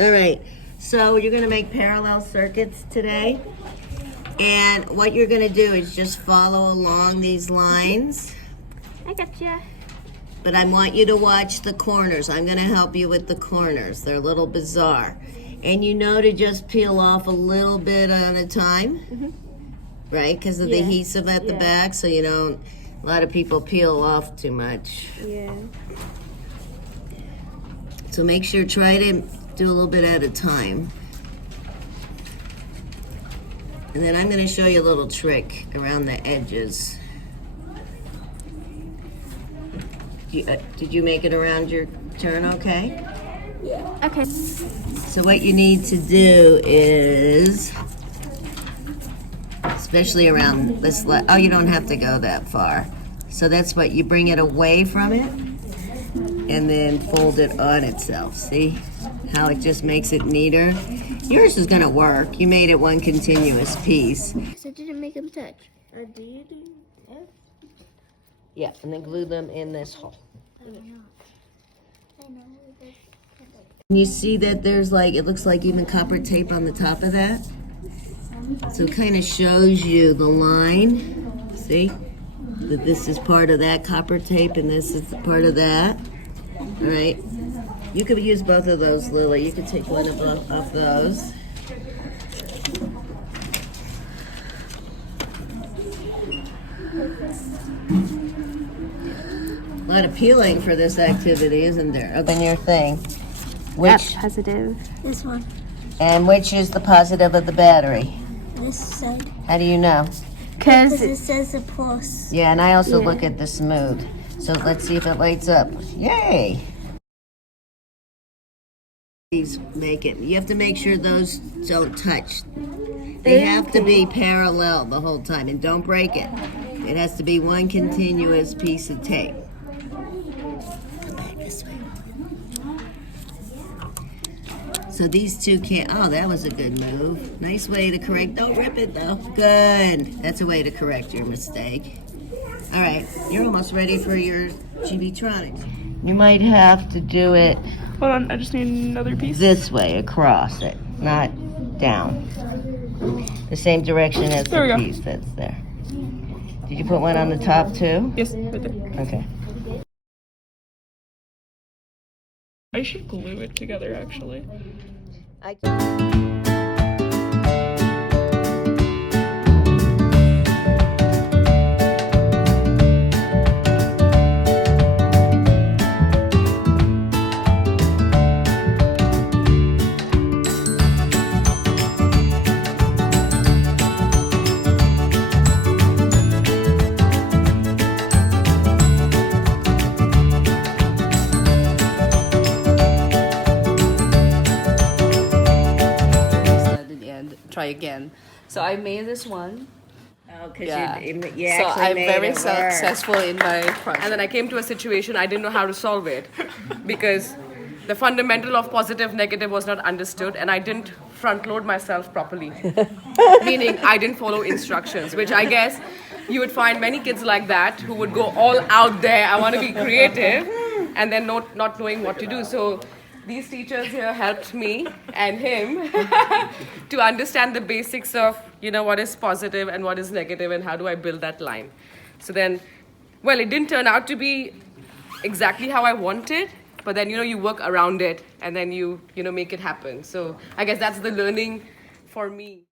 All right, so you're gonna make parallel circuits today. And what you're gonna do is just follow along these lines. I gotcha. But I want you to watch the corners. I'm gonna help you with the corners. They're a little bizarre. And you know to just peel off a little bit at a time, right? Because of the adhesive at the back, so you don't, a lot of people peel off too much. Yeah. So make sure, try to do a little bit at a time. And then I'm gonna show you a little trick around the edges. Did you make it around your turn okay? Yeah. Okay. So what you need to do is, especially around this, oh, you don't have to go that far. So that's what, you bring it away from it and then fold it on itself. See how it just makes it neater? Yours is gonna work. You made it one continuous piece. So I didn't make them touch. I did. Yeah, and then glue them in this hole. I know. You see that there's like, it looks like even copper tape on the top of that? So it kind of shows you the line, see? That this is part of that copper tape and this is part of that. All right? You could use both of those, Lily. You could take one of those. A lot of peeling for this activity, isn't there? Open your thing. Which positive. This one. And which is the positive of the battery? This side. How do you know? Because it says a plus. Yeah, and I also look at the smooth. So let's see if it lights up. Yay! Please make it. You have to make sure those don't touch. They have to be parallel the whole time, and don't break it. It has to be one continuous piece of tape. Come back this way. So these two can't, oh, that was a good move. Nice way to correct, don't rip it though. Good, that's a way to correct your mistake. All right, you're almost ready for your Chibitronic. You might have to do it Hold on, I just need another piece. this way, across it, not down. The same direction as There we the go. piece that's there. Did you put one on the top too? Yes, right there. Okay. I should glue it together, actually. Try again. So I made this one. Oh, because Yeah. you So actually I'm made very it work. successful in my project. And then I came to a situation I didn't know how to solve it because the fundamental of positive negative was not understood and I didn't front load myself properly. Meaning I didn't follow instructions, which I guess you would find many kids like that who would go all out there, I want to be creative, and then not knowing what to do. So these teachers here helped me and him to understand the basics of, what is positive and what is negative and how do I build that line. So then, well, it didn't turn out to be exactly how I wanted, but then, you work around it and then you make it happen. So I guess that's the learning for me.